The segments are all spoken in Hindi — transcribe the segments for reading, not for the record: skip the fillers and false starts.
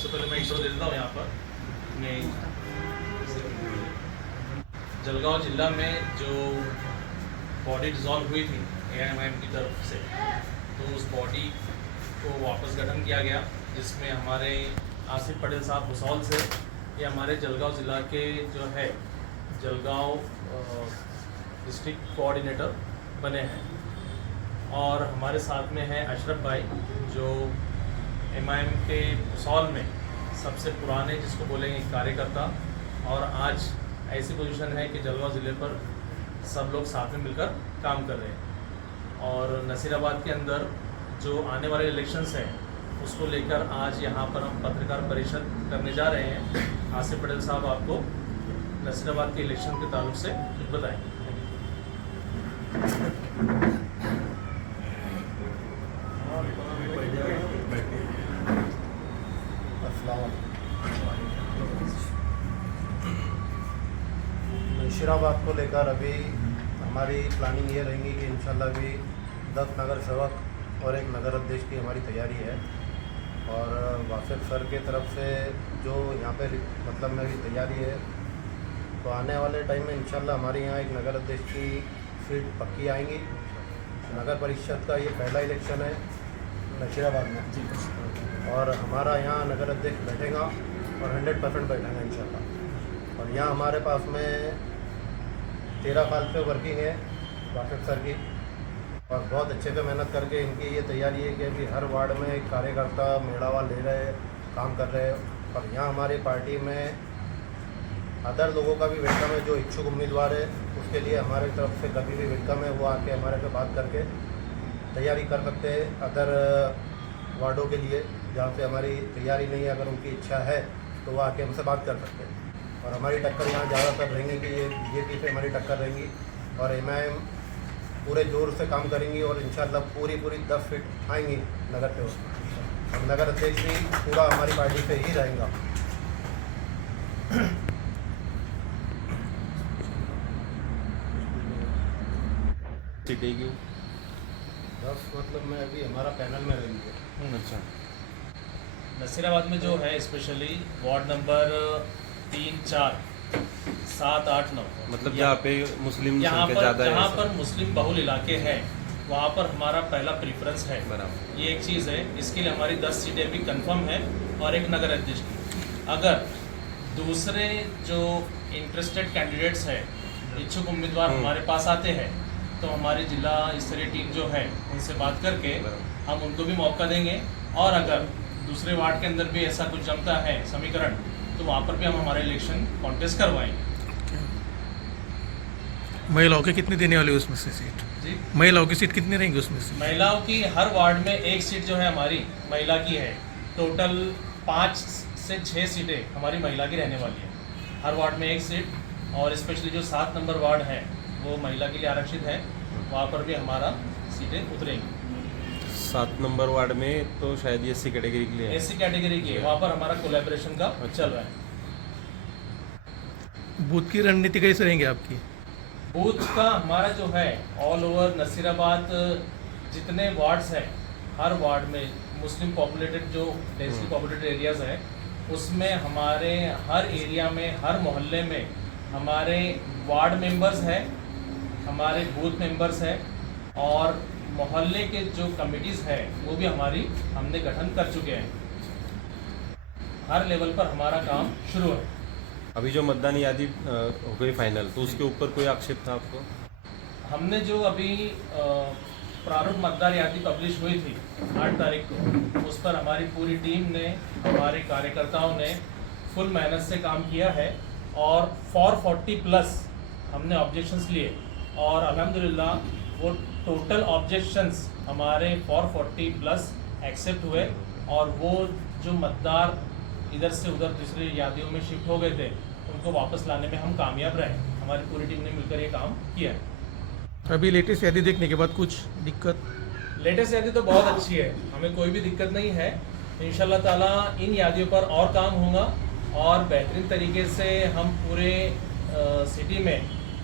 सबसे पहले मैं इंट्रो दे देता हूँ यहाँ पर अपने जलगांव जिला में जो बॉडी डिज़ोल्व हुई थी AIMIM की तरफ से, तो उस बॉडी को वापस गठन किया गया, जिसमें हमारे आसिफ पटेल साहब भुसौल से ये हमारे जलगांव ज़िला के जो है जलगांव डिस्ट्रिक्ट कोऑर्डिनेटर बने हैं। और हमारे साथ में है अशरफ भाई जो MIM के भुसौल में सबसे पुराने जिसको बोलेंगे कार्यकर्ता, और आज ऐसी पोजीशन है कि जलगांव ज़िले पर सब लोग साथ में मिलकर काम कर रहे हैं। और नसीराबाद के अंदर जो आने वाले इलेक्शंस हैं उसको लेकर आज यहाँ पर हम पत्रकार परिषद करने जा रहे हैं। आसिफ पटेल साहब आपको नसीराबाद के इलेक्शन के ताल्लुक से कुछ बताएंगे। नसीराबाद को लेकर अभी हमारी प्लानिंग ये रहेंगी कि इंशाल्लाह भी 10 नगर सेवक और एक नगर अध्यक्ष की हमारी तैयारी है। और वासिफ सर के तरफ से जो यहाँ पे मतलब में भी तैयारी है, तो आने वाले टाइम में इंशाल्लाह हमारे यहाँ एक नगर अध्यक्ष की सीट पक्की आएंगी। नगर परिषद का ये पहला इलेक्शन है नसीराबाद में, और हमारा यहाँ नगर अध्यक्ष बैठेगा और 100% बैठेगा इंशाल्लाह। और यहाँ हमारे पास में 13 साल से वर्किंग है वासिफ सर की, और बहुत अच्छे से मेहनत करके इनकी ये तैयारी है कि अभी हर वार्ड में एक कार्यकर्ता मेड़ावा ले रहे काम कर रहे हैं। और यहाँ हमारी पार्टी में अदर लोगों का भी वेलकम है, जो इच्छुक उम्मीदवार है उसके लिए हमारे तरफ से कभी भी वेलकम है, वो आके हमारे से बात करके तैयारी कर सकते हैं। अदर वार्डों के लिए जहाँ से हमारी तैयारी नहीं है, अगर उनकी इच्छा है तो वो आके हमसे बात कर सकते हैं। और हमारी टक्कर यहाँ ज़्यादातर रहेंगी कि ये BJP से हमारी टक्कर रहेंगी, और MIM पूरे जोर से काम करेंगी, और इंशाल्लाह पूरी 10 सीट आएंगी नगर से। और नगर अध्यक्ष भी पूरा हमारी पार्टी से ही रहेगा। सीटेगी 10 मतलब में अभी हमारा पैनल में रहेंगे। अच्छा। नसीराबाद में जो है स्पेशली वार्ड नंबर 3, 4, 7, 8, 9 मतलब यहाँ पे मुस्लिम यहाँ संख्या पर ज़्यादा है जहाँ ऐसा? पर मुस्लिम बहुल इलाके हैं वहाँ पर हमारा पहला प्रेफरेंस है। बराबर। ये एक चीज़ है, इसके लिए हमारी 10 सीटें भी कंफर्म है, और एक नगर अध्यक्ष की। अगर दूसरे जो इंटरेस्टेड कैंडिडेट्स हैं, इच्छुक उम्मीदवार हमारे पास आते हैं, तो हमारी जिला स्तरीय टीम जो है उनसे बात करके हम उनको भी मौका देंगे। और अगर दूसरे वार्ड के अंदर भी ऐसा कुछ जमता है समीकरण, तो वहाँ पर भी हम हमारे इलेक्शन कॉन्टेस्ट करवाएंगे। महिलाओं के कितनी देने वाली उसमें से सीट? जी, महिलाओं की सीट कितनी रहेंगी उसमें से? महिलाओं की हर वार्ड में एक सीट जो है हमारी महिला की है। टोटल 5 से 6 सीटें हमारी महिला की रहने वाली है, हर वार्ड में एक सीट। और स्पेशली जो 7 नंबर वार्ड है वो महिला के लिए आरक्षित है, वहाँ पर भी हमारा सीटें उतरेंगी। 7 नंबर वार्ड में तो शायद ये SC कैटेगरी के लिए है। SC कैटेगरी की है, वहाँ पर हमारा कोलैबोरेशन का चल रहा है। बूथ की रणनीति कैसे रहेंगी आपकी? बूथ का हमारा जो है ऑल ओवर नसीराबाद जितने वार्ड्स हैं, हर वार्ड में मुस्लिम पॉपुलेटेड जो डेंसली पॉपुलेटेड एरियाज़ हैं, उसमें हमारे हर एरिया में, हर मोहल्ले में हमारे वार्ड मेंबर्स हैं, हमारे बूथ मेंबर्स हैं, और मोहल्ले के जो कमिटीज़ हैं वो भी हमने गठन कर चुके हैं। हर लेवल पर हमारा काम शुरू है। अभी जो मतदान यादी हो गई फाइनल, तो उसके ऊपर कोई आक्षेप था आपको? हमने जो अभी प्रारूप मतदार यादी पब्लिश हुई थी 8 तारीख को, उस पर हमारी पूरी टीम ने, हमारे कार्यकर्ताओं ने फुल मेहनत से काम किया है, और 440+ हमने ऑब्जेक्शंस लिए, और अल्हम्दुलिल्लाह वो टोटल ऑब्जेक्शंस हमारे 440+ एक्सेप्ट हुए। और वो जो मतदार इधर से उधर दूसरे यादियों में शिफ्ट हो गए थे, उनको वापस लाने में हम कामयाब रहे। हमारी पूरी टीम ने मिलकर ये काम किया है। अभी लेटेस्ट यादी देखने के बाद कुछ दिक्कत? लेटेस्ट यादी तो बहुत अच्छी है, हमें कोई भी दिक्कत नहीं है। इंशाल्लाह ताला इन यादियों पर और काम होगा, और बेहतरीन तरीके से हम पूरे सिटी में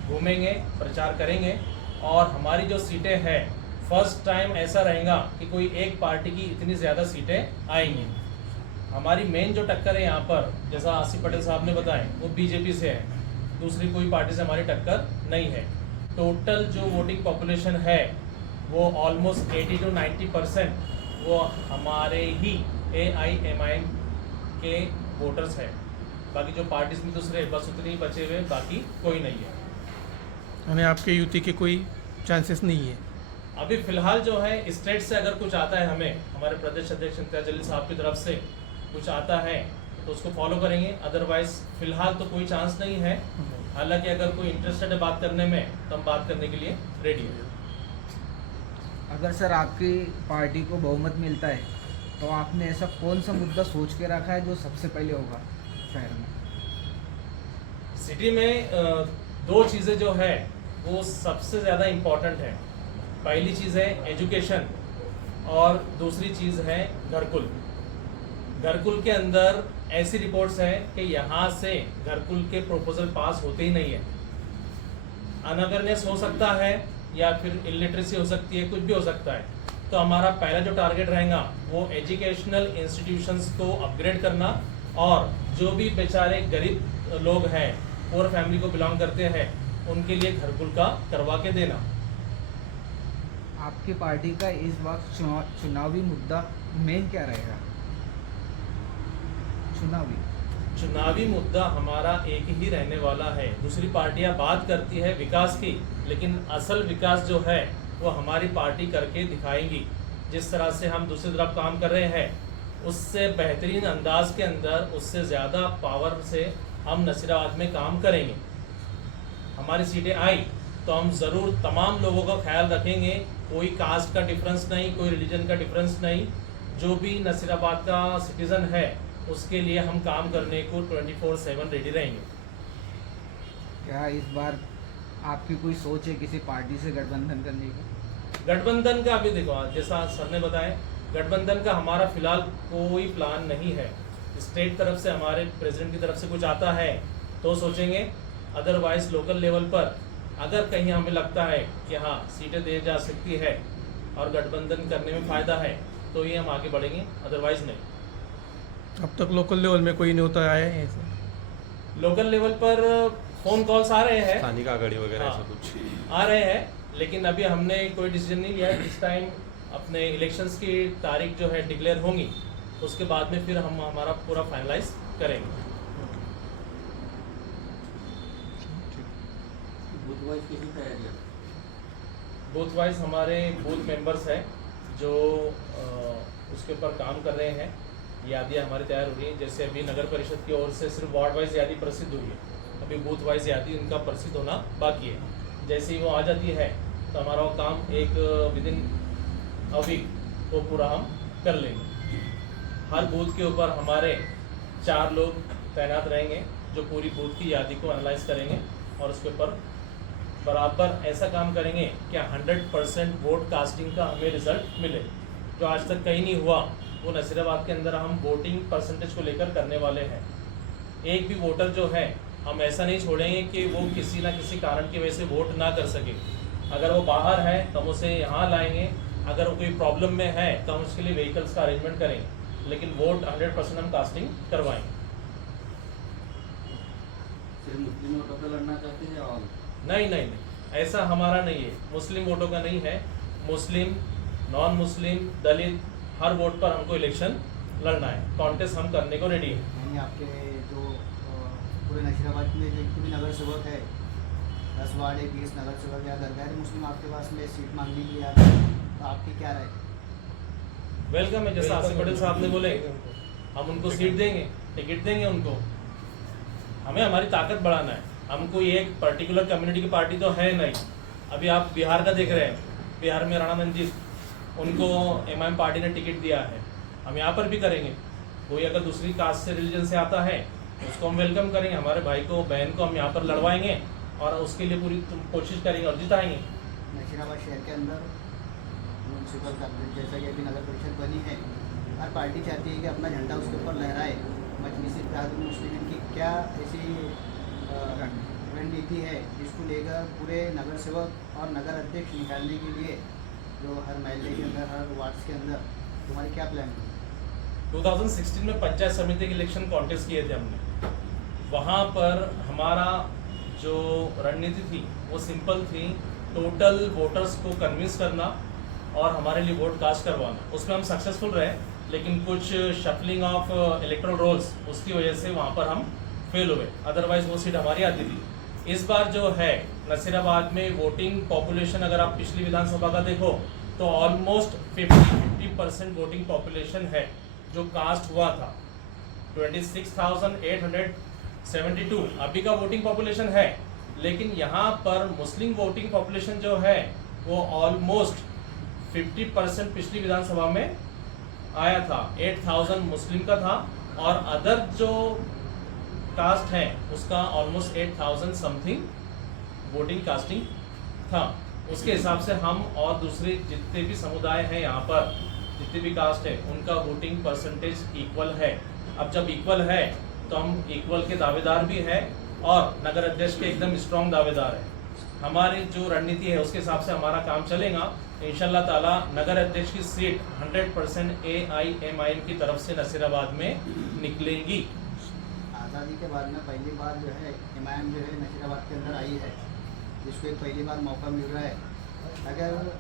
घूमेंगे, प्रचार करेंगे। और हमारी जो सीटें हैं, फर्स्ट टाइम ऐसा रहेगा कि कोई एक पार्टी की इतनी ज़्यादा सीटें आएंगी। हमारी मेन जो टक्कर है यहाँ पर, जैसा आसिफ पटेल साहब ने बताया, वो बीजेपी से है, दूसरी कोई पार्टी से हमारी टक्कर नहीं है। टोटल जो वोटिंग पॉपुलेशन है वो ऑलमोस्ट 80 to 90% वो हमारे ही AIMIM के वोटर्स हैं। बाकी जो पार्टीज में दूसरे बस उतने ही बचे हुए, बाकी कोई नहीं है। यानी आपके युति के कोई चांसेस नहीं है? अभी फिलहाल जो है स्टेट से अगर कुछ आता है, हमें हमारे प्रदेश अध्यक्ष इम्तियाज जलील साहब की तरफ से कुछ आता है तो उसको फॉलो करेंगे, अदरवाइज फिलहाल तो कोई चांस नहीं है। हालांकि अगर कोई इंटरेस्टेड है बात करने में तो हम बात करने के लिए रेडी हैं। अगर सर आपकी पार्टी को बहुमत मिलता है तो आपने ऐसा कौन सा मुद्दा सोच के रखा है जो सबसे पहले होगा शहर में? सिटी में दो चीज़ें जो है वो सबसे ज़्यादा इम्पोर्टेंट है। पहली चीज़ है एजुकेशन और दूसरी चीज़ है घरकुल। घरकुल के अंदर ऐसी रिपोर्ट्स हैं कि यहाँ से घरकुल के प्रपोजल पास होते ही नहीं है। अनअवेयरनेस हो सकता है या फिर इलिटरेसी हो सकती है, कुछ भी हो सकता है। तो हमारा पहला जो टारगेट रहेगा वो एजुकेशनल इंस्टीट्यूशंस को अपग्रेड करना और जो भी बेचारे गरीब लोग हैं, पुअर फैमिली को बिलोंग करते हैं, उनके लिए घरकुल का करवा के देना। आपकी पार्टी का इस वक्त चुनावी मुद्दा मेन क्या रहेगा? चुनावी मुद्दा हमारा एक ही रहने वाला है। दूसरी पार्टियां बात करती है विकास की, लेकिन असल विकास जो है वो हमारी पार्टी करके दिखाएंगी। जिस तरह से हम दूसरी तरफ काम कर रहे हैं उससे बेहतरीन अंदाज के अंदर, उससे ज़्यादा पावर से हम नसीराबाद में काम करेंगे। हमारी सीटें आई तो हम ज़रूर तमाम लोगों का ख्याल रखेंगे, कोई कास्ट का डिफरेंस नहीं, कोई रिलीजन का डिफरेंस नहीं। जो भी नसीराबाद का सिटीज़न है उसके लिए हम काम करने को 24/7 रेडी रहेंगे। क्या इस बार आपकी कोई सोच है किसी पार्टी से गठबंधन करने की? गठबंधन का अभी देखो, जैसा सर ने बताया, गठबंधन का हमारा फिलहाल कोई प्लान नहीं है। स्टेट तरफ से, हमारे प्रेसिडेंट की तरफ से कुछ आता है तो सोचेंगे, अदरवाइज लोकल लेवल पर अगर कहीं हमें लगता है कि हाँ सीटें दे जा सकती है और गठबंधन करने में फ़ायदा है तो ये हम आगे बढ़ेंगे, अदरवाइज नहीं। अब तक लोकल लेवल में कोई न्योता आया है ऐसे? लोकल लेवल पर फ़ोन कॉल्स आ रहे हैं, स्थानिक आघाड़ी वगैरह हाँ, ऐसा कुछ आ रहे हैं, लेकिन अभी हमने कोई डिसीजन नहीं लिया है। इस टाइम अपने इलेक्शंस की तारीख जो है डिक्लेयर होंगी, उसके बाद में फिर हम हमारा पूरा फाइनलाइज करेंगे। बूथ वाइज हमारे बूथ मेंबर्स हैं जो उसके ऊपर काम कर रहे हैं। यादियाँ हमारी तैयार हो रही है। जैसे अभी नगर परिषद की ओर से सिर्फ वार्ड वाइज यादी प्रसिद्ध हुई है, अभी बूथ वाइज यादी उनका प्रसिद्ध होना बाकी है। जैसे ही वो आ जाती है तो हमारा वो काम एक विदिन अ वीक वो पूरा हम कर लेंगे। हर बूथ के ऊपर हमारे 4 लोग तैनात रहेंगे जो पूरी बूथ की यादी को एनालाइज करेंगे और उसके ऊपर बराबर ऐसा काम करेंगे कि 100% वोट कास्टिंग का हमें रिजल्ट मिले। जो आज तक कहीं नहीं हुआ वो नसीराबाद के अंदर हम वोटिंग परसेंटेज को लेकर करने वाले हैं। एक भी वोटर जो है हम ऐसा नहीं छोड़ेंगे कि वो किसी ना किसी कारण की वजह से वोट ना कर सके। अगर वो बाहर है तो हम उसे यहाँ लाएंगे, अगर वो कोई प्रॉब्लम में है तो हम उसके लिए व्हीकल्स का अरेंजमेंट करेंगे, लेकिन वोट 100% हम कास्टिंग करवाएंगे। सिर्फ मुस्लिम वोटों पर लड़ना चाहते हैं और नहीं नहीं नहीं, ऐसा हमारा नहीं है। मुस्लिम वोटों का नहीं है, मुस्लिम, नॉन मुस्लिम, दलित, हर वोट पर हमको इलेक्शन लड़ना है। कॉन्टेस्ट हम करने को रेडी है। यानी आपके जो पूरे नशीराबाद में जो भी नगर सेवक है, 10 वार्ड है, 20 नगर सेवक या गैर मुस्लिम आपके पास में सीट मांगने के लिए आते हैं, तो आपकी क्या राय? वेलकम है। जैसा आसिफ पटेल साहब ने बोले, हम उनको सीट देंगे, टिकट देंगे उनको। हमें हमारी ताकत बढ़ाना है। हमको ये एक पर्टिकुलर कम्युनिटी की पार्टी तो है नहीं। अभी आप बिहार का देख रहे हैं, बिहार में राणा रंजीत, उनको एमआईएम पार्टी ने टिकट दिया है। हम यहाँ पर भी करेंगे। कोई अगर दूसरी कास्ट से, रिलीजन से आता है उसको हम वेलकम करेंगे। हमारे भाई को, बहन को हम यहाँ पर लड़वाएंगे और उसके लिए पूरी कोशिश करेंगे और जिताएंगे। नशीराबाद शहर के अंदर म्यूनसिपल कॉर्पोरेशन जैसा कि अभी नगर परिषद बनी है, हर पार्टी चाहती है कि अपना झंडा उसके ऊपर लहराए। मजलिस इत्तेहादुल मुस्लिमीन की क्या ऐसी रणनीति है जिसको लेकर पूरे नगर सेवक और नगर अध्यक्ष निकालने के लिए, जो हर महल्ले के अंदर, हर वार्ड्स के अंदर तुम्हारी क्या प्लान है? 2016 में पंचायत समिति के इलेक्शन कॉन्टेस्ट किए थे हमने। वहाँ पर हमारा जो रणनीति थी वो सिंपल थी, टोटल वोटर्स को कन्विंस करना और हमारे लिए वोट कास्ट करवाना। उसमें हम सक्सेसफुल रहे, लेकिन कुछ शफलिंग ऑफ इलेक्टोरल रोल्स उसकी वजह से वहाँ पर हम फेल हुए, अदरवाइज वो सीट हमारी आती थी। इस बार जो है नसीराबाद में वोटिंग पॉपुलेशन अगर आप पिछली विधानसभा का देखो तो ऑलमोस्ट 50% वोटिंग पॉपुलेशन है जो कास्ट हुआ था। 26,872 अभी का वोटिंग पॉपुलेशन है, लेकिन यहाँ पर मुस्लिम वोटिंग पॉपुलेशन जो है वो ऑलमोस्ट 50% पिछली विधानसभा में आया था। 8,000 मुस्लिम का था और अदर जो कास्ट है उसका ऑलमोस्ट 8,000 समथिंग वोटिंग कास्टिंग था। उसके हिसाब से हम और दूसरे जितने भी समुदाय हैं यहाँ पर, जितने भी कास्ट है, उनका वोटिंग परसेंटेज इक्वल है। अब जब इक्वल है तो हम इक्वल के दावेदार भी हैं और नगर अध्यक्ष के एकदम स्ट्रॉन्ग दावेदार हैं। हमारी जो रणनीति है उसके हिसाब से हमारा काम चलेगा। इंशाल्लाह ताला नगर अध्यक्ष की सीट 100% AIMIM की तरफ से नसीराबाद में निकलेगी। आज़ादी के बाद में पहली बार जो है MIM जो है नसीराबाद के अंदर आई है, जिसको एक पहली बार मौका मिल रहा है। अगर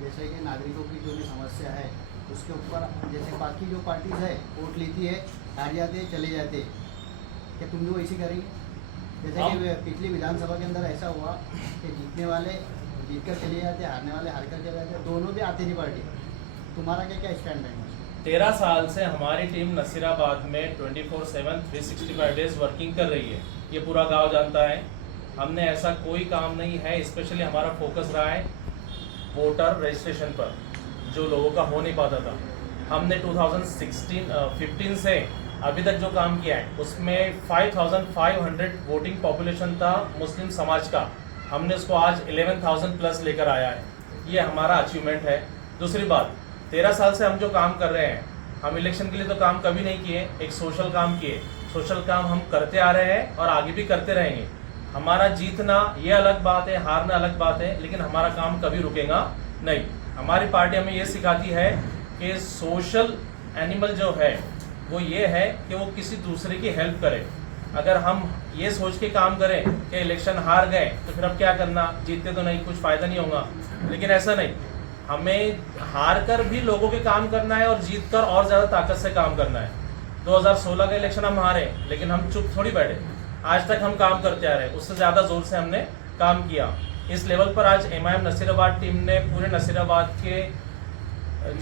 जैसे कि नागरिकों की जो भी समस्या है उसके ऊपर, जैसे बाकी जो पार्टीज है वोट लेती है, हार जाते चले जाते, क्या तुम भी वैसी करेंगे? जैसे कि पिछली विधानसभा के अंदर ऐसा हुआ कि जीतने वाले जीत कर चले जाते, हारने वाले हार कर चले जाते, दोनों भी आती थी पार्टी। तुम्हारा क्या स्टैंड रहेगा? 13 साल से हमारी टीम नसीराबाद में 24/7 365 डेज वर्किंग कर रही है। ये पूरा गांव जानता है। हमने ऐसा कोई काम नहीं है, स्पेशली हमारा फोकस रहा है वोटर रजिस्ट्रेशन पर, जो लोगों का हो नहीं पाता था। हमने 2015 से अभी तक जो काम किया है उसमें 5,500 वोटिंग पॉपुलेशन था मुस्लिम समाज का, हमने उसको आज 11,000 प्लस लेकर आया है। ये हमारा अचीवमेंट है। दूसरी बात, 13 साल से हम जो काम कर रहे हैं, हम इलेक्शन के लिए तो काम कभी नहीं किए, एक सोशल काम किए। सोशल काम हम करते आ रहे हैं और आगे भी करते रहेंगे। हमारा जीतना ये अलग बात है, हारना अलग बात है, लेकिन हमारा काम कभी रुकेगा नहीं। हमारी पार्टी हमें ये सिखाती है कि सोशल एनिमल जो है वो ये है कि वो किसी दूसरे की हेल्प करे। अगर हम ये सोच के काम करें कि इलेक्शन हार गए तो फिर अब क्या करना, जीतते तो नहीं, कुछ फ़ायदा नहीं होगा, लेकिन ऐसा नहीं। हमें हार कर भी लोगों के काम करना है और जीत कर और ज़्यादा ताकत से काम करना है। 2016 का इलेक्शन हम हारे, लेकिन हम चुप थोड़ी बैठे, आज तक हम काम करते आ रहे, उससे ज़्यादा ज़ोर से हमने काम किया। इस लेवल पर आज MIM नसीराबाद टीम ने पूरे नसीराबाद के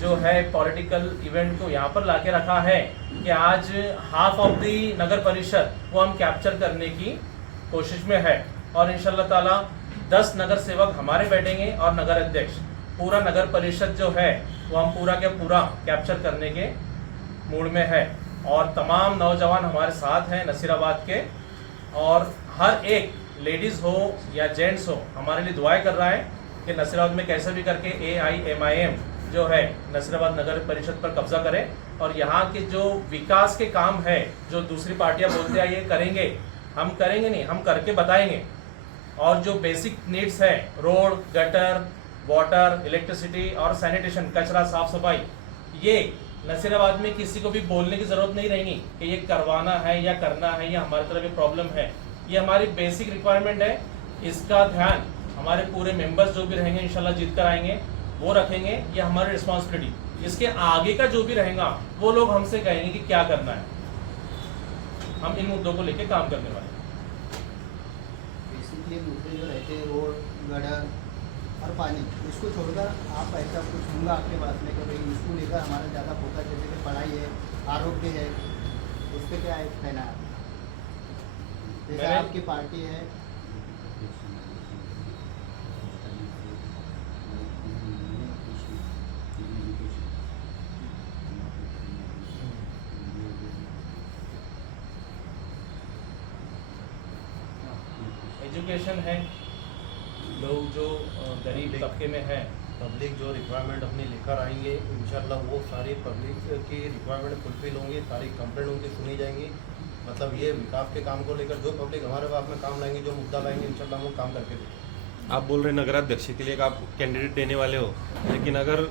जो है पॉलिटिकल इवेंट को यहाँ पर लाके रखा है कि आज हाफ ऑफ दी नगर परिषद वो हम कैप्चर करने की कोशिश में है। और इंशाल्लाह ताला 10 नगर सेवक हमारे बैठेंगे और नगर अध्यक्ष, पूरा नगर परिषद जो है वो हम पूरा के पूरा कैप्चर करने के मूड में है। और तमाम नौजवान हमारे साथ हैं नसीराबाद के, और हर एक लेडीज़ हो या जेंट्स हो हमारे लिए दुआएं कर रहा है कि नसीराबाद में कैसे भी करके AIMIM जो है नसीराबाद नगर परिषद पर कब्जा करे। और यहाँ के जो विकास के काम है, जो दूसरी पार्टियाँ बोलते हैं ये करेंगे, हम करेंगे नहीं, हम करके बताएंगे। और जो बेसिक नीड्स है, रोड, गटर, वाटर, इलेक्ट्रिसिटी और सैनिटेशन, कचरा साफ सफाई, ये नसीराबाद में किसी को भी बोलने की ज़रूरत नहीं रहेगी कि ये करवाना है या करना है या हमारी तरफ ये प्रॉब्लम है। ये हमारी बेसिक रिक्वायरमेंट है। इसका ध्यान हमारे पूरे मेंबर्स जो भी रहेंगे इंशाल्लाह जीत कर आएंगे वो रखेंगे। ये हमारी रिस्पॉन्सिबिलिटी। इसके आगे का जो भी रहेगा वो लोग हमसे कहेंगे कि क्या करना है। हम इन मुद्दों को लेकर काम करने वाले हैं। बेसिकली मुद्दे जो रहते हैं रोड, गटर और पानी, इसको छोड़कर आप ऐसा कुछ होंगे आपके पास में कि भाई इसको लेकर हमारा ज़्यादा फोकस, जैसे कि पढ़ाई है, आरोग्य है, उस पर क्या कहना है? जैसे आपकी पार्टी है, एजुकेशन है, लोग जो गरीब तबके में है, पब्लिक जो रिक्वायरमेंट अपनी लेकर आएंगे इंशाल्लाह वो सारी पब्लिक की रिक्वायरमेंट फुलफिल होंगी, सारी कंप्लेंट उनकी सुनी जाएंगी। मतलब ये विकास के काम को लेकर जो पब्लिक हमारे पास में काम लाएंगे, जो मुद्दा लाएंगे, इंशाल्लाह वो काम करके देंगे। आप बोल रहे हैं नगराध्यक्ष के लिए आप कैंडिडेट देने वाले हो, लेकिन अगर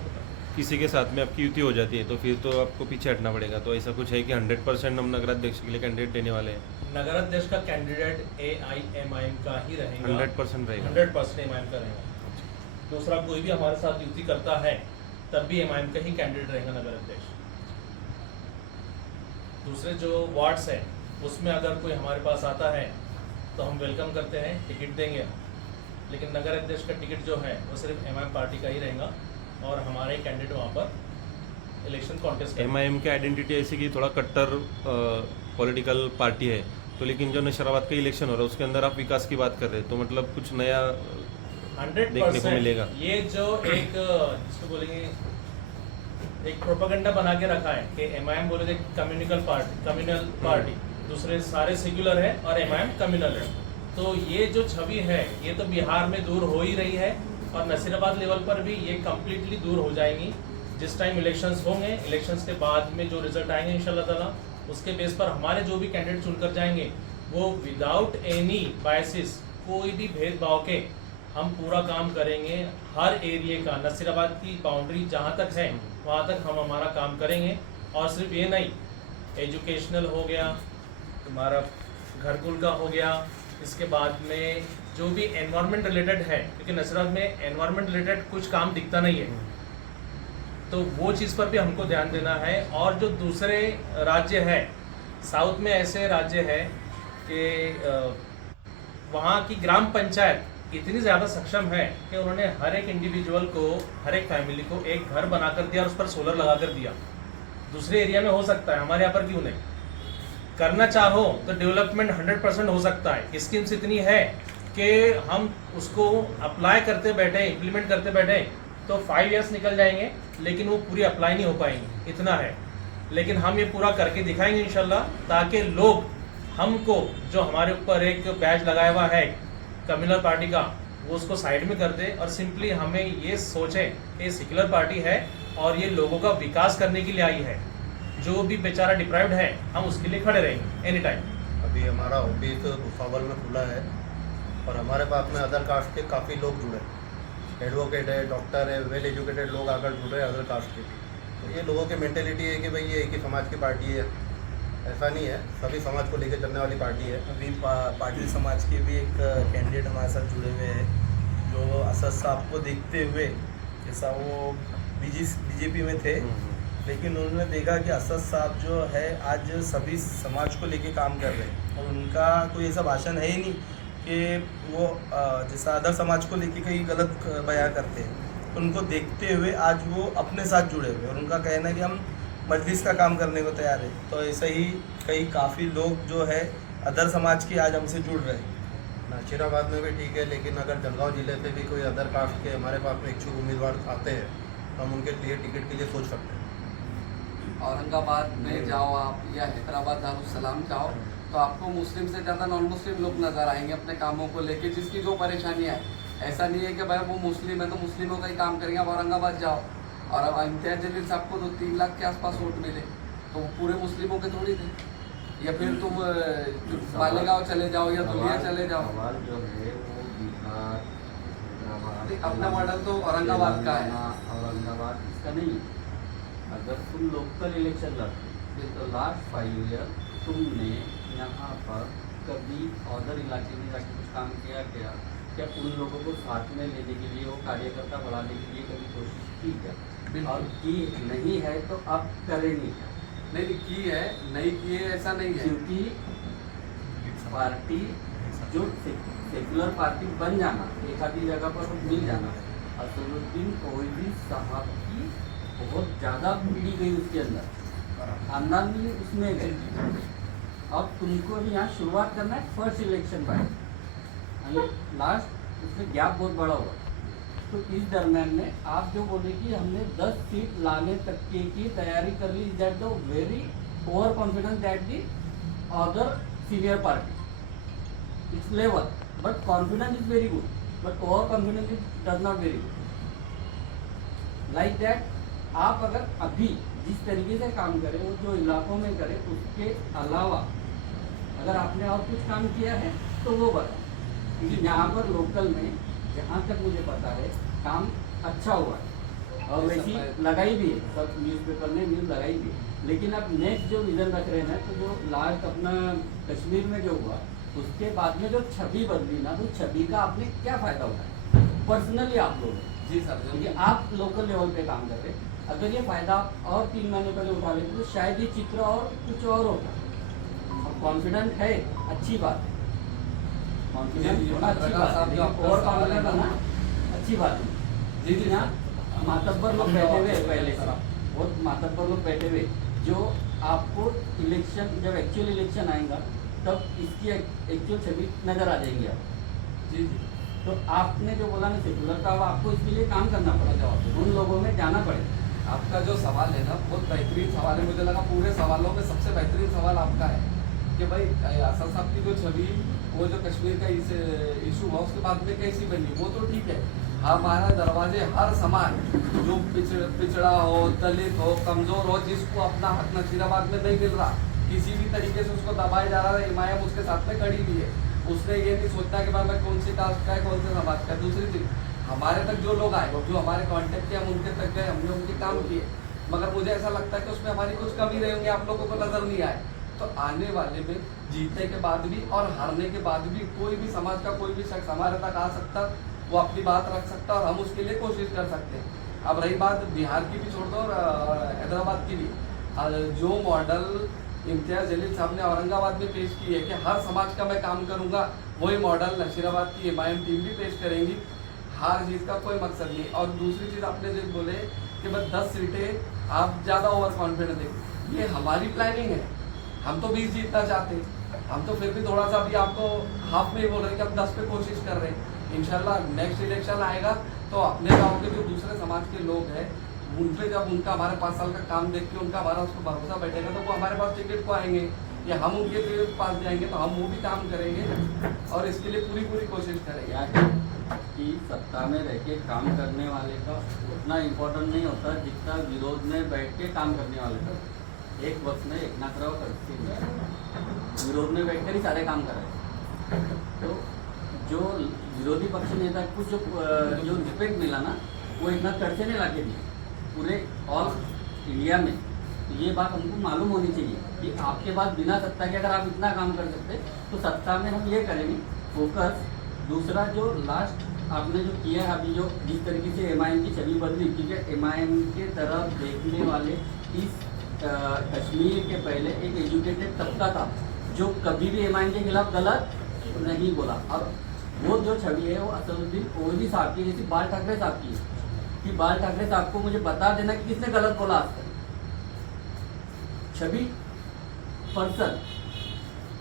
किसी के साथ में आपकी युति हो जाती है तो फिर तो आपको पीछे हटना पड़ेगा, तो ऐसा कुछ है कि 100% हम नगराध्यक्ष के लिए कैंडिडेट देने वाले हैं? नगराध्यक्ष का कैंडिडेट AIMIM का ही रहेगा, 100% रहेगा। 100% MIM का रहेगा। दूसरा कोई भी हमारे साथ युति करता है तब भी MIM का ही कैंडिडेट रहेगा नगराध्यक्ष। दूसरे जो वार्ड्स हैं उसमें अगर कोई हमारे पास आता है तो हम वेलकम करते हैं, टिकट देंगे, लेकिन नगर अध्यक्ष का टिकट जो है वो सिर्फ MIM पार्टी का ही रहेगा और हमारे कैंडिडेट वहाँ पर इलेक्शन कॉन्टेस्ट MIM की आइडेंटिटी ऐसी कि थोड़ा कट्टर पॉलिटिकल पार्टी है, तो लेकिन जो नशराबाद का इलेक्शन हो रहा है उसके अंदर आप विकास की बात कर रहे हैं, तो मतलब कुछ नया देखने को मिलेगा। 100% ये जो एक जिसको बोलेंगे एक प्रोपेगेंडा बना के रखा है कि MIM बोले कम्युनल पार्टी, दूसरे सारे सेक्युलर है और MIM कम्युनल है, तो ये जो छवि है ये तो बिहार में दूर हो ही रही है और नसीराबाद लेवल पर भी ये कम्प्लीटली दूर हो जाएंगी। जिस टाइम इलेक्शंस होंगे, इलेक्शंस के बाद में जो रिजल्ट आएंगे इंशाल्लाह ताला, उसके बेस पर हमारे जो भी कैंडिडेट चुनकर जाएंगे वो विदाउट एनी बायसिस, कोई भी भेदभाव के हम पूरा काम करेंगे। हर एरिया का नसीराबाद की बाउंड्री जहाँ तक है वहाँ तक हम हमारा काम करेंगे। और सिर्फ ये नहीं, एजुकेशनल हो गया, तुम्हारा घरकुल का हो गया, इसके बाद में जो भी एनवायरनमेंट रिलेटेड है, क्योंकि नसीराबाद में एनवायरनमेंट रिलेटेड कुछ काम दिखता नहीं है, तो वो चीज़ पर भी हमको ध्यान देना है। और जो दूसरे राज्य है, साउथ में ऐसे राज्य है कि वहाँ की ग्राम पंचायत इतनी ज़्यादा सक्षम है कि उन्होंने हर एक इंडिविजुअल को, हर एक फैमिली को एक घर बना कर दिया और उस पर सोलर लगा कर दिया। दूसरे एरिया में हो सकता है, हमारे यहाँ पर क्यों नहीं? करना चाहो तो डेवलपमेंट 100% हो सकता है। स्कीम्स इतनी है कि हम उसको अप्लाई करते बैठे, इम्प्लीमेंट करते बैठे तो 5 इयर्स निकल जाएंगे, लेकिन वो पूरी अप्लाई नहीं हो पाएंगी, इतना है। लेकिन हम ये पूरा करके दिखाएंगे इंशाल्लाह, ताकि लोग हमको, जो हमारे ऊपर एक बैच लगाया हुआ है कम्युनल पार्टी का, वो उसको साइड में कर दे और सिंपली हमें ये सोचे कि सेक्युलर पार्टी है और ये लोगों का विकास करने के लिए आई है। जो भी बेचारा डिप्राइव्ड है हम उसके लिए खड़े रहेंगे एनी टाइम। अभी हमारा ऑफिस भुसावल में खुला है और हमारे पास में अदर कास्ट के काफ़ी लोग जुड़े, एडवोकेट है, डॉक्टर है, वेल एजुकेटेड लोग आकर जुड़े हैं अदर कास्ट के भी। तो ये लोगों की मेंटेलिटी है कि भाई ये एक ही समाज की पार्टी है, ऐसा नहीं है, सभी समाज को लेकर चलने वाली पार्टी है। अभी पाटिल समाज के भी एक कैंडिडेट हमारे साथ जुड़े हुए हैं, जो असद साहब को देखते हुए, जैसा वो बीजेपी में थे, लेकिन उन्होंने देखा कि असद साहब जो है आज सभी समाज को लेके काम कर रहे हैं और उनका कोई ऐसा भाषण है ही नहीं कि वो जैसा अदर समाज को लेके कहीं गलत बयां करते हैं। उनको देखते हुए आज वो अपने साथ जुड़े हुए और उनका कहना है कि हम मजलिस का काम करने को तैयार है। तो ऐसे ही कई काफ़ी लोग जो है अदर समाज के आज हमसे जुड़ रहे हैं। नशीराबाद में भी ठीक है, लेकिन अगर जलगांव जिले से भी कोई अदर कास्ट के हमारे पास में इच्छुक उम्मीदवार आते हैं तो हम उनके लिए टिकट के लिए सोच सकते हैं। औरंगाबाद में जाओ आप या हैदराबाद दारुसलाम जाओ तो आपको मुस्लिम से ज़्यादा नॉन मुस्लिम लोग नज़र आएंगे अपने कामों को लेके, जिसकी जो परेशानियाँ है। ऐसा नहीं है कि भाई वो मुस्लिम है तो मुस्लिमों का ही काम करेंगे। आप औरंगाबाद जाओ और अब इम्तियाज जलील साहब को तो 3 लाख के आसपास वोट मिले, तो वो पूरे मुस्लिमों के थोड़ी थे। या फिर तुम मालेगांव चले जाओ या दुलिया चले जाओ। सवाल जो है वो बिहार, हैदराबाद, अपना मॉडल तो औरंगाबाद का है, औरंगाबाद इसका नहीं। अगर तुम लोकल इलेक्शन लड़ते तो लास्ट 5 ईयर तुमने यहाँ पर कभी अदर इलाके में जाकर कुछ काम किया क्या? क्या उन लोगों को साथ में लेने के लिए, वो कार्यकर्ता बढ़ाने के लिए कभी कोशिश की क्या? और की नहीं है तो अब करेंगे क्या? नहीं की है, नहीं की है ऐसा नहीं है। क्योंकि पार्टी जो सेकुलर पार्टी बन जाना, एक आधी जगह पर मिल जाना, असदुद्दीन ओवैसी साहब की बहुत ज़्यादा पीढ़ी गई उसके अंदर, खानदान भी उसमें गए। अब तुमको भी यहाँ शुरुआत करना है फर्स्ट इलेक्शन पर, लास्ट उसमें गैप बहुत बड़ा हुआ। तो इस दरम्यान में आप जो बोले कि हमने 10 सीट लाने तक की तैयारी कर ली, that the very over confidence that the other senior party it's level, but confidence is very good, but over confidence is does not very good. Like that आप अगर अभी जिस तरीके से काम करें, वो जो इलाकों में करें, उसके अलावा अगर आपने और कुछ काम किया है तो वो बताओ। क्योंकि यहाँ पर लोकल में जहाँ तक मुझे पता है काम अच्छा हुआ है। और ये वैसी सब लगाई भी है, सब न्यूज़पेपर ने न्यूज़ लगाई भी है। लेकिन अब नेक्स्ट जो विजन रख रहे हैं, तो जो लास्ट अपना कश्मीर में जो हुआ उसके बाद में जो छवि बदली ना, तो छवि का आपने क्या फ़ायदा उठाया पर्सनली आप लोग? जी सर, क्योंकि आप लोकल लेवल पे काम कर रहे हैं, अगर ये फायदा आप और 3 महीने पहले उठा लेते तो शायद ये चित्र और कुछ और होता। अब कॉन्फिडेंट है, अच्छी बात है, कॉन्फिडेंट होना अच्छी बात है, लेकिन और कॉन्फिडेंट होना अच्छी बात है। जी जी ना, मातब्बर लोग बैठे हुए हैं पहले से, बहुत मातब्बर लोग बैठे हुए जो आपको इलेक्शन, जब एक्चुअल इलेक्शन आएगा तब इसकी एक्चुअल छवि नजर आ जाएगी आप। जी जी। तो आपने जो बोला ना सेक्युलर का, अब आपको इसके लिए काम करना पड़ेगा, उन लोगों में जाना पड़ेगा। आपका जो सवाल है ना बहुत बेहतरीन सवाल है, मुझे लगा पूरे सवालों में सबसे बेहतरीन सवाल आपका है कि भाई असद साहब की जो छवि, वो जो कश्मीर का इशू हुआ उसके बाद में कैसी बनी, वो तो ठीक है। हमारा दरवाजे हर समाज जो पिछड़ा हो, दलित हो, कमजोर हो, जिसको अपना हक नसीराबाद में नहीं मिल रहा, किसी भी तरीके से उसको दबाया जा रहा है, हिमायत उसके साथ में खड़ी हुई है। उसने ये नहीं सोचना कि भाई मैं कौन सी कास्ट का है, कौन से समाज का है। दूसरी चीज, हमारे तक जो लोग आए, जो हमारे कांटेक्ट के, हम उनके तक गए, हमने उनके काम किए, मगर मुझे ऐसा लगता है कि उसमें हमारी कुछ कमी रही होंगी, आप लोगों को नजर नहीं आए। तो आने वाले में जीतने के बाद भी और हारने के बाद भी कोई भी समाज का कोई भी शख्स हमारे तक आ सकता, वो अपनी बात रख सकता और हम उसके लिए कोशिश कर सकते हैं। अब रही बात बिहार की भी छोड़ दो और हैदराबाद की भी, जो मॉडल इम्तियाज जलील साहब ने औरंगाबाद में पेश की है कि हर समाज का मैं काम करूंगा, वही मॉडल नशीराबाद की एमआईएम टीम भी पेश करेंगी। हार जीत का कोई मकसद नहीं। और दूसरी चीज़ आपने जो बोले कि बस 10 सीटें आप ज़्यादा ओवर कॉन्फिडेंट देंगे, ये हमारी प्लानिंग है। हम तो 20 जीतना चाहते हैं, हम तो फिर भी थोड़ा सा अभी आपको हाफ में ही बोल रहे हैं कि हम 10 पे कोशिश कर रहे हैं। इंशाल्लाह नेक्स्ट इलेक्शन आएगा तो अपने गाँव के जो दूसरे समाज के लोग हैं, उन पे जब उनका हमारे 5 साल का काम देख के उनका हमारा उसको भरोसा बैठेगा, तो वो हमारे पास टिकट को आएंगे या हम उनके पास जाएंगे, तो हम वो भी काम करेंगे और इसके लिए पूरी पूरी कोशिश करेंगे। क्या है कि सत्ता में रह के काम करने वाले का उतना इम्पोर्टेंट नहीं होता जितना विरोध में बैठ के काम करने वाले का। एक वक्त में एकनाथराव खड़से विरोध में बैठ कर ही सारे काम कराए, तो जो विरोधी पक्ष नेता को जो रिस्पेक्ट मिला ना, वो एकनाथ खड़से ने लाके दिया पूरे ऑल इंडिया में। तो ये बात हमको मालूम होनी चाहिए कि आपके पास बिना सत्ता के अगर आप इतना काम कर सकते तो सत्ता में हम ये करेंगे फोकस। दूसरा जो लास्ट आपने जो किया है अभी, जो जिस तरीके से एमआईएम की छवि बदली, क्योंकि एमआईएम के तरफ देखने वाले इस कश्मीर के पहले एक एजुकेटेड तबका था जो कभी भी एमआईएम के खिलाफ गलत नहीं बोला। अब वो जो छवि है वो असदुद्दीन ओवैसी साहब की, जैसी बाल ठाकरे साहब की है कि बाल ठाकरे साहब को मुझे बता देना कि किसने गलत बोला आज तक। छवि पर्सन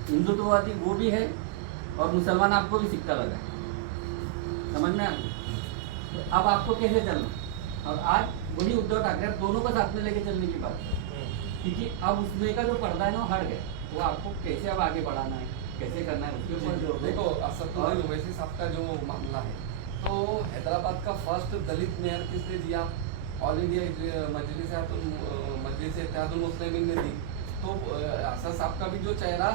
हिंदुत्ववादी वो भी है और मुसलमान आपको भी सिक्का लगा है, समझ में आ गया? तो अब आपको कैसे चलना, और आज वही उद्धव ठाकरे दोनों को साथ में लेके चलने की बात है, क्योंकि अब उसमें का जो पर्दा है ना हट गया, वो आपको कैसे अब आगे बढ़ाना है, कैसे करना है उसके ऊपर जो देखो असदुद्दीन ओवैसी साहब का जो मामला है, तो हैदराबाद का फर्स्ट दलित मेयर किसने दिया? ऑल इंडिया मजलिस इत्तेहादुल मुस्लिमीन ने दी। तो असद साहब का भी जो चेहरा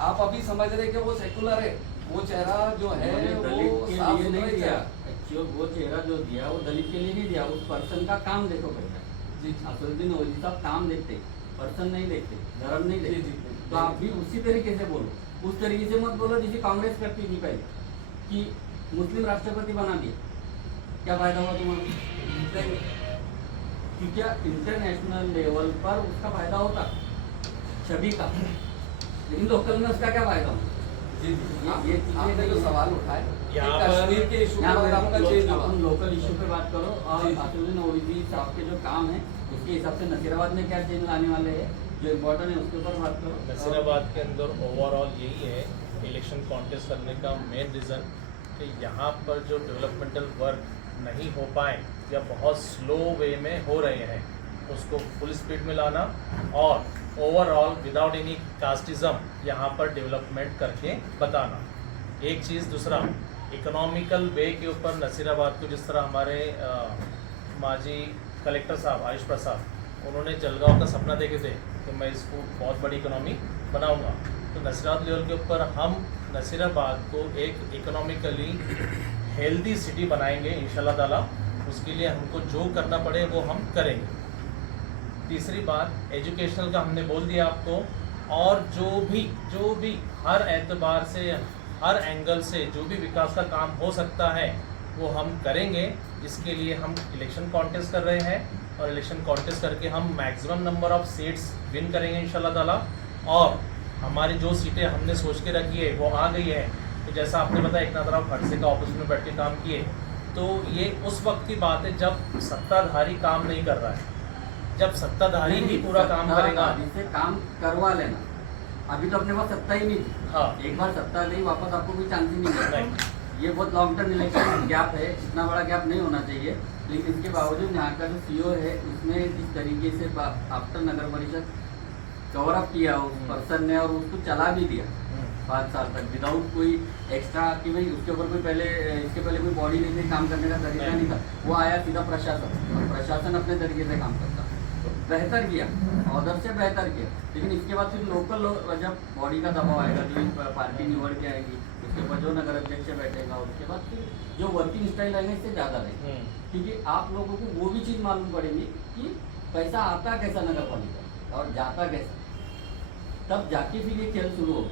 आप अभी समझ रहे कि वो सेकुलर है, वो चेहरा जो है वो साफ लिए नहीं दिया। सुथरा एक्चुअल वो चेहरा जो दिया वो दलित के लिए नहीं दिया, उस पर्सन का काम देखो पड़ता है। जी असदुद्दीन ओवैसी साहब काम देखते, पर्सन नहीं देखते, धर्म नहीं जी देखते। जी तो आप भी उसी तरीके से बोलो, उस तरीके से मत बोलो जिसे कांग्रेस करती थी पहले कि मुस्लिम राष्ट्रपति बना दिया, क्या फायदा हुआ तुम्हारा? क्योंकि इंटरनेशनल लेवल पर उसका फायदा होता छवि का, लेकिन लोकल में उसका क्या फायदा होता? जी ये आपने जो सवाल उठाए यहाँ कि कश्मीर के इशू यहाँ पर आपका चेंज हुआ। अपन लोकल इशू पे बात करो और जी। असदुद्दीन ओवैसी साहब के जो काम है उसके हिसाब से नसीराबाद में क्या चेंज लाने वाले हैं जो इम्पोर्टेंट है उसके ऊपर बात करो। नसीराबाद के अंदर ओवरऑल यही है इलेक्शन कॉन्टेस्ट करने का मेन रीज़न कि यहाँ पर जो डेवलपमेंटल वर्क नहीं हो पाए या बहुत स्लो वे में हो रहे हैं, उसको फुल स्पीड में लाना और ओवरऑल विदाउट एनी कास्टिज्म यहाँ पर डेवलपमेंट करके बताना एक चीज़। दूसरा इकोनॉमिकल वे के ऊपर नसीराबाद को जिस तरह हमारे माजी कलेक्टर साहब आयुष प्रसाद उन्होंने जलगांव का सपना देखे थे कि मैं इसको बहुत बड़ी इकोनॉमी बनाऊंगा, तो नसीराबाद लेवल के ऊपर हम नसीराबाद को एक इकोनॉमिकली हेल्दी सिटी बनाएंगे इंशाल्लाह ताला। उसके लिए हमको जो करना पड़े वो हम करेंगे। तीसरी बात एजुकेशनल का हमने बोल दिया आपको, और जो भी हर एतबार से हर एंगल से जो भी विकास का काम हो सकता है वो हम करेंगे। इसके लिए हम इलेक्शन कॉन्टेस्ट कर रहे हैं और इलेक्शन कॉन्टेस्ट करके हम maximum number of seats win करेंगे इंशाल्लाह ताला। और हमारी जो सीटें हमने सोच के रखी है वो आ गई है। तो जैसा आपने बताया एक तरफ खड़से का ऑफिस में बैठ के काम किए, तो ये उस वक्त की बात है जब सत्ताधारी काम नहीं कर रहा है, जब सत्ताधारी ही पूरा काम करेगा। से काम करवा लेना, अभी तो अपने पास सत्ता ही नहीं थी। हाँ, एक बार सत्ता नहीं, वापस आपको कोई चांस ही नहीं मिलेगा। नहीं। ये बहुत लॉन्ग टर्म इलेक्शन गैप है, इतना बड़ा गैप नहीं होना चाहिए। लेकिन इसके बावजूद यहाँ का जो सीओ है उसने जिस तरीके से आफ्टर नगर परिषद कवर अप किया उस पर्सन ने, और उसको चला भी दिया 5 साल तक विदाउट कोई एक्स्ट्रा कि भाई उसके ऊपर कोई इसके पहले कोई बॉडी नहीं थी, काम करने का तरीका नहीं था। वो आया सीधा प्रशासन, और प्रशासन अपने तरीके से काम करता, तो बेहतर किया, ऑर्डर से बेहतर किया। लेकिन इसके बाद फिर लोकल जब बॉडी का दबाव आएगा, जो पार्टी निवड़ के आएगी, उसके बाद जो नगर अध्यक्ष बैठेगा, उसके बाद फिर जो वर्किंग स्टाइल आएगा इससे ज़्यादा रहेगा। क्योंकि आप लोगों को वो भी चीज़ मालूम पड़ेगी कि पैसा आता कैसा नगर पालिका और जाता कैसा, तब जाके फिर ये खेल शुरू होगा।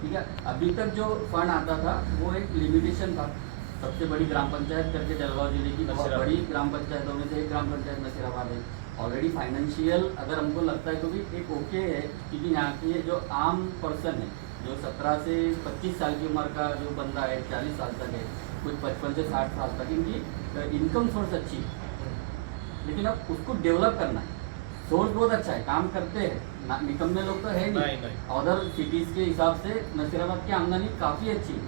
ठीक है, अभी तक जो फंड आता था वो एक लिमिटेशन था। सबसे बड़ी ग्राम पंचायत करके जलगांव जिले की बहुत बड़ी ग्राम पंचायतों में से एक ग्राम पंचायत नसीराबाद है। ऑलरेडी फाइनेंशियल अगर हमको लगता है तो भी एक ओके है, क्योंकि यहाँ के जो आम पर्सन है, जो 17 से 25 साल की उम्र का जो बंदा है, 40 साल तक है, कुछ 55 से 60 साल तक, इनकी इनकम सोर्स अच्छी है। लेकिन अब उसको डेवलप करना है। सोर्स बहुत अच्छा है, काम करते हैं, निकम्मे लोग तो है नहीं। अदर सिटीज़ के हिसाब से नसीराबाद की आमदनी काफ़ी अच्छी है,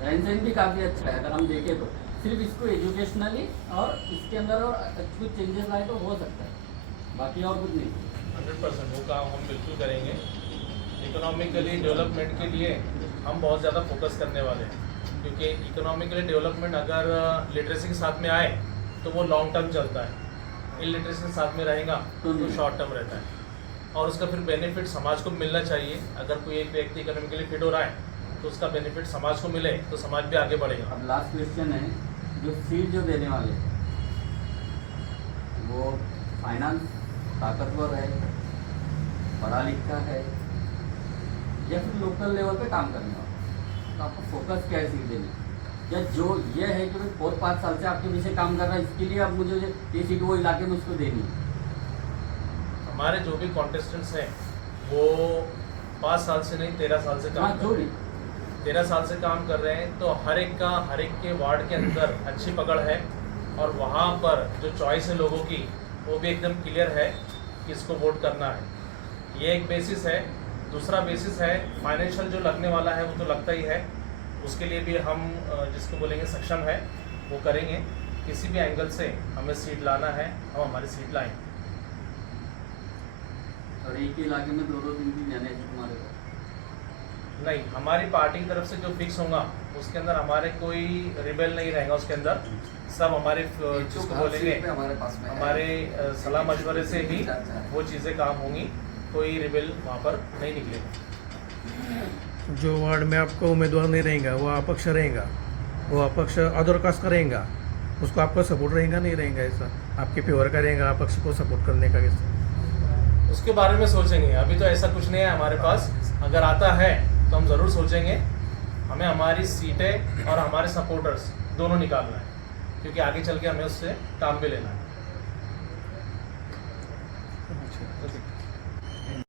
रहन सहन भी काफ़ी अच्छा है। अगर हम देखें तो सिर्फ इसको एजुकेशनली और इसके अंदर और कुछ चेंजेस आए तो हो सकता है, बाकी और कुछ नहीं। 100% वो काम हम बिल्कुल करेंगे। इकोनॉमिकली डेवलपमेंट के लिए हम बहुत ज़्यादा फोकस करने वाले हैं, क्योंकि इकोनॉमिकली डेवलपमेंट अगर लिटरेसी के साथ में आए तो वो लॉन्ग टर्म चलता है, इलिटरेसी के साथ में रहेगा तो शॉर्ट टर्म रहता है, और उसका फिर बेनिफिट समाज को मिलना चाहिए। अगर कोई एक व्यक्ति इकोनॉमिकली फिट हो रहा है तो उसका बेनिफिट समाज को मिले तो समाज भी आगे बढ़ेगा। अब लास्ट क्वेश्चन है, जो सीट जो देने वाले वो फाइनेंस ताकतवर है, पढ़ा लिखा है, या फिर लोकल लेवल पे काम करने वाला, तो आपको फोकस क्या है सीट देने, या जो ये है कि भाई 4-5 साल से आपके पीछे काम कर रहा है, इसके लिए अब मुझे ये सीट वो इलाके में उसको देनी है। हमारे जो भी कॉन्टेस्टेंट्स हैं वो 5 साल से नहीं 13 साल से काम कर रहे हैं, 13 साल से काम कर रहे हैं। तो हर एक के वार्ड के अंदर अच्छी पकड़ है, और वहाँ पर जो चॉइस है लोगों की वो भी एकदम क्लियर है कि इसको वोट करना है। ये एक बेसिस है। दूसरा बेसिस है फाइनेंशियल जो लगने वाला है वो तो लगता ही है, उसके लिए भी हम जिसको बोलेंगे सक्षम है वो करेंगे। किसी भी एंगल से हमें सीट लाना है, हम हमारी सीट लाएंगे। और एक ही इलाके में 2-3 जाने तुम्हारे को नहीं, हमारी पार्टी की तरफ से जो फिक्स होगा उसके अंदर हमारे कोई रिबेल नहीं रहेगा। उसके अंदर सब हमारे जिसको बोलेंगे हमारे सलाह मशवरे से ही वो चीज़ें काम होंगी, कोई रिबेल वहाँ पर नहीं निकलेगा। जो वार्ड में आपका उम्मीदवार नहीं रहेगा वो अपक्ष रहेगा, वो अपक्ष अदर कास्ट का रहेगा, उसको आपका सपोर्ट रहेगा नहीं रहेगा, ऐसा आपके फेवर का रहेगा, अपक्ष को सपोर्ट करने का कैसा, उसके बारे में सोचेंगे। अभी तो ऐसा कुछ नहीं है हमारे पास, अगर आता है तो हम ज़रूर सोचेंगे। हमें हमारी सीटें और हमारे सपोर्टर्स दोनों निकालना है, क्योंकि आगे चल के हमें उससे काम भी लेना है।